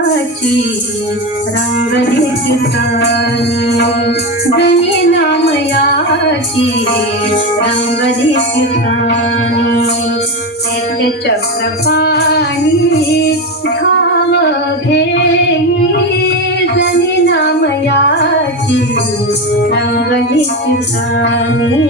नामयाची रंगली कीर्तनी जनी नामयाची रंगली कीर्तनी तेथे चक्रपाणी धाम घेई. जनी नामयाची रंगली कीर्तनी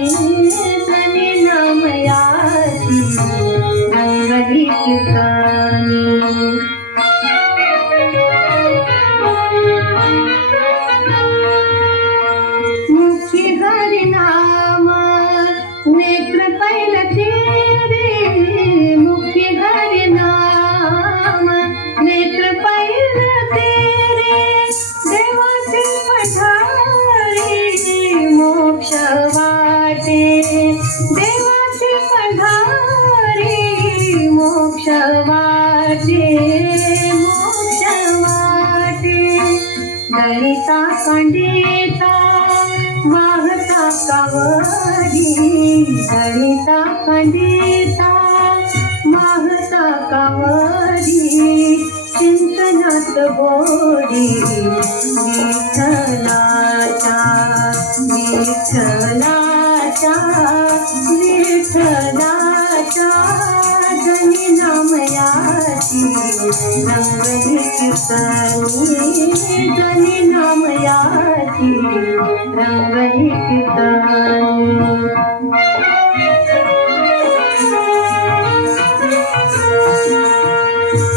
पधारी मोक्ष वाटे. देवाचे पधारी मोक्ष वाटे. मोक्ष वाटे. गणिता कंडिता वाहता कावडी. गणिता कंडिता वाहता कावडी. चिंतनात गोडी विठ्ठलाच्या विठ्ठलाच्या जनी नामयाची रंगली कीर्तनी जनी नामयाची रंगली कीर्तनी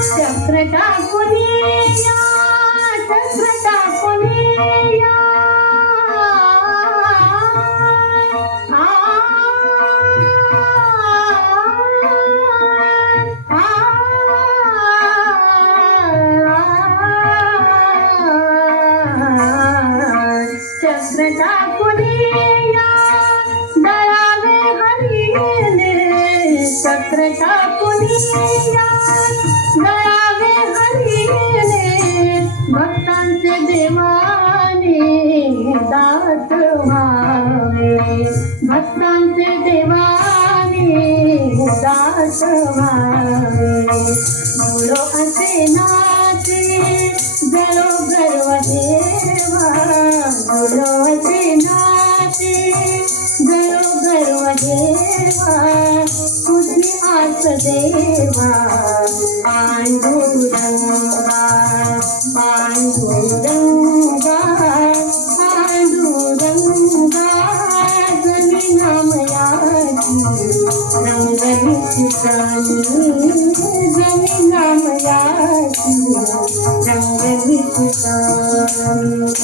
चक्रटा पुनिया भक्तांचे देवाने दात व्हावे भक्तांचे देवाने दात व्हावे असे ना जळो गर्व देवा तुझी आस देवा पांडुरंगा पांडुरंगा पांडुरंगा जनी नामयाची रंगली चितानी जनी नामयाची रंगली चितानी